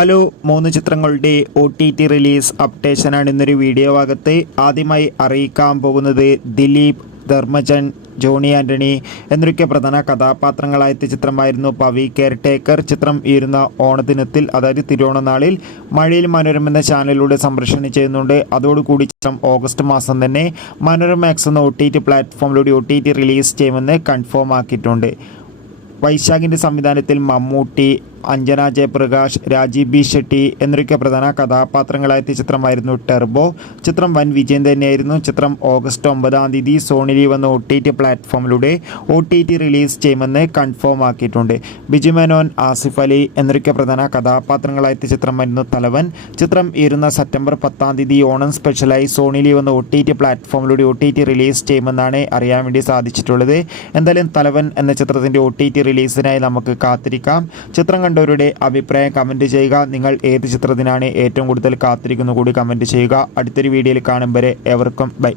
Hello, 3 ചിത്രങ്ങളുടെ OTT release അപ്ഡേഷനാണ് ഇന്നൊരു video ഭാഗത്ത് ആദ്യമായി അറിയിക്കാൻ പോകുന്നത്. ദിലീപ്, ധർമ്മജൻ, ജോണി ആൻ്റണി എന്നൊക്കെ പ്രധാന കഥാപാത്രങ്ങളായ ചിത്രമായിരുന്നു പവി കെയർടേക്കർ. ചിത്രം ഈരുന്ന ഓണദിനത്തിൽ, അതായത് തിരുവോണനാളിൽ മഴയിൽ മനോരമ എന്ന ചാനലിലൂടെ സംപ്രേഷണം ചെയ്യുന്നുണ്ട്. അതോടുകൂടി ചിത്രം ഓഗസ്റ്റ് മാസം തന്നെ മനോരമ മാക്സ് എന്ന OTT പ്ലാറ്റ്ഫോമിലൂടെ OTT റിലീസ് ചെയ്യുമെന്ന് കൺഫേം ആക്കിയിട്ടുണ്ട്. വൈശാഖിൻ്റെ സംവിധാനത്തിൽ മമ്മൂട്ടി, അഞ്ജന ജയപ്രകാശ്, രാജീവ് ബി ഷെട്ടി എന്നൊക്കെ പ്രധാന കഥാപാത്രങ്ങളായ ചിത്രമായിരുന്നു ടെർബോ. ചിത്രം വൻ വിജയം തന്നെയായിരുന്നു. ചിത്രം ഓഗസ്റ്റ് 9 സോണി ലീവ് എന്ന OTT പ്ലാറ്റ്ഫോമിലൂടെ OTT റിലീസ് ചെയ്യുമെന്ന് കൺഫേം ആക്കിയിട്ടുണ്ട്. ബിജു മേനോൻ, ആസിഫ് അലി എന്നൊക്കെ പ്രധാന കഥാപാത്രങ്ങളായ ചിത്രമായിരുന്നു തലവൻ. ചിത്രം ഇരുന്ന സെപ്റ്റംബർ 10 ഓണം സ്പെഷ്യലായി സോണി ലീവ് എന്ന OTT പ്ലാറ്റ്ഫോമിലൂടെ OTT റിലീസ് ചെയ്യുമെന്നാണ് അറിയാൻ വേണ്ടി സാധിച്ചിട്ടുള്ളത്. എന്തായാലും തലവൻ എന്ന ചിത്രത്തിൻ്റെ OTT റിലീസിനായി നമുക്ക് കാത്തിരിക്കാം. ചിത്രം കണ്ടവരുടെ അഭിപ്രായം കമൻറ്റ് ചെയ്യുക. നിങ്ങൾ ഏത് ചിത്രത്തിനാണ് ഏറ്റവും കൂടുതൽ കാത്തിരിക്കുന്നു കൂടി കമൻറ്റ് ചെയ്യുക. അടുത്തൊരു വീഡിയോയിൽ കാണും വരെ ഏവർക്കും ബൈ.